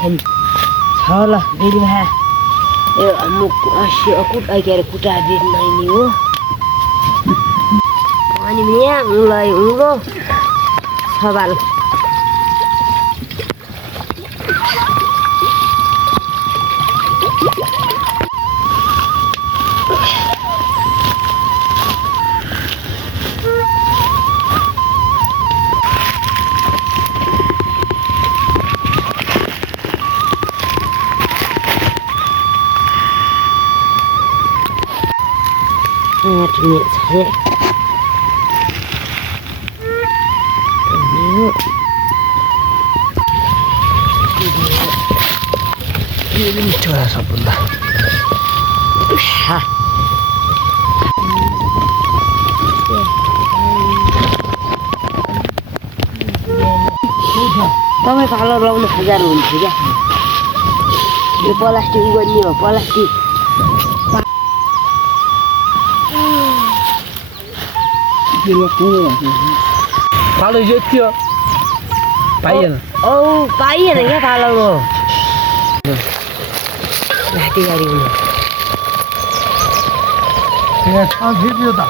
ल बेली भए ए म कुटा के अरे कुटा दिँदै नि हो अनि यहाँ उलाई उलो सवाल Ini mico ya sabunda. तपाईँ पालो लाउनु 1000 हुन्छ क्या यो प्लास्टिक गर्ने हो प्लास्टिक पालो जोत्यो पाइएन पाइएन क्या पालो लाठी गाडी हुनु भिडियो त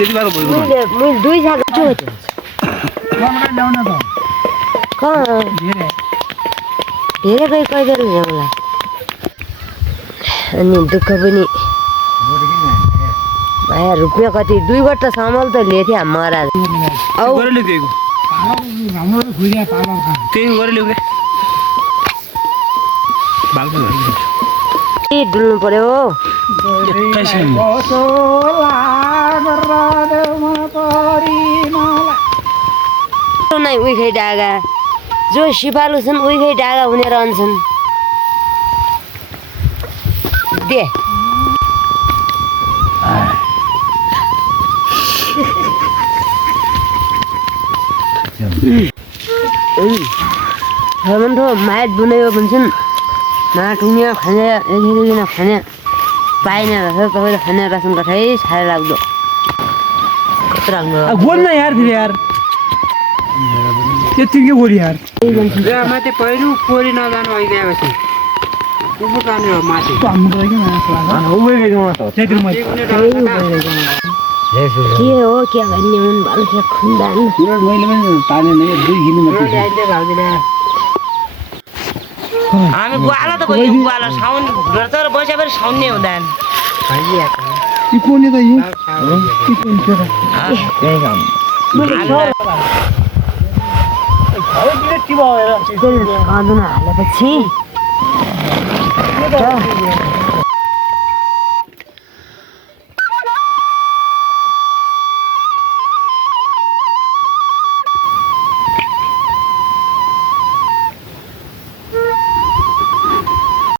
त्यति बाह्र भयो मैले 2 झाग छु ल्याउन त कहाँ धेरै कहिले ल्याउला अनि दुःख पनि भाइ रुपियाँ कति 2 गट्टा सामल त लिएको थिएँ महाराज डुल्नु पर्यो नै उइखै डागा जो सिपालु छन् उइखै डागा हुने रहन्छन् दे माइत बुनेको भन्छन् नाटुनिया खाने एकदिन खाने पाइने रहेछ तपाईँले खाने रासन कठै छाडे लाग्दो कस्तो राम्रो बोल्न यार फेरि यार त्यतिकै बोली यार माथि पहिरो पोरी नजानु आइदिएपछि कुपो जाने हो माथि के हो के भन्ने हुन् भन्थे खुन्दान मैले पनि ताने नै 2 किलोमिटर हामी गुवाला त भयो गुवाला साउन घर बसेपछि साउन्ने हुँदैन यो कोनी त यो हालेपछि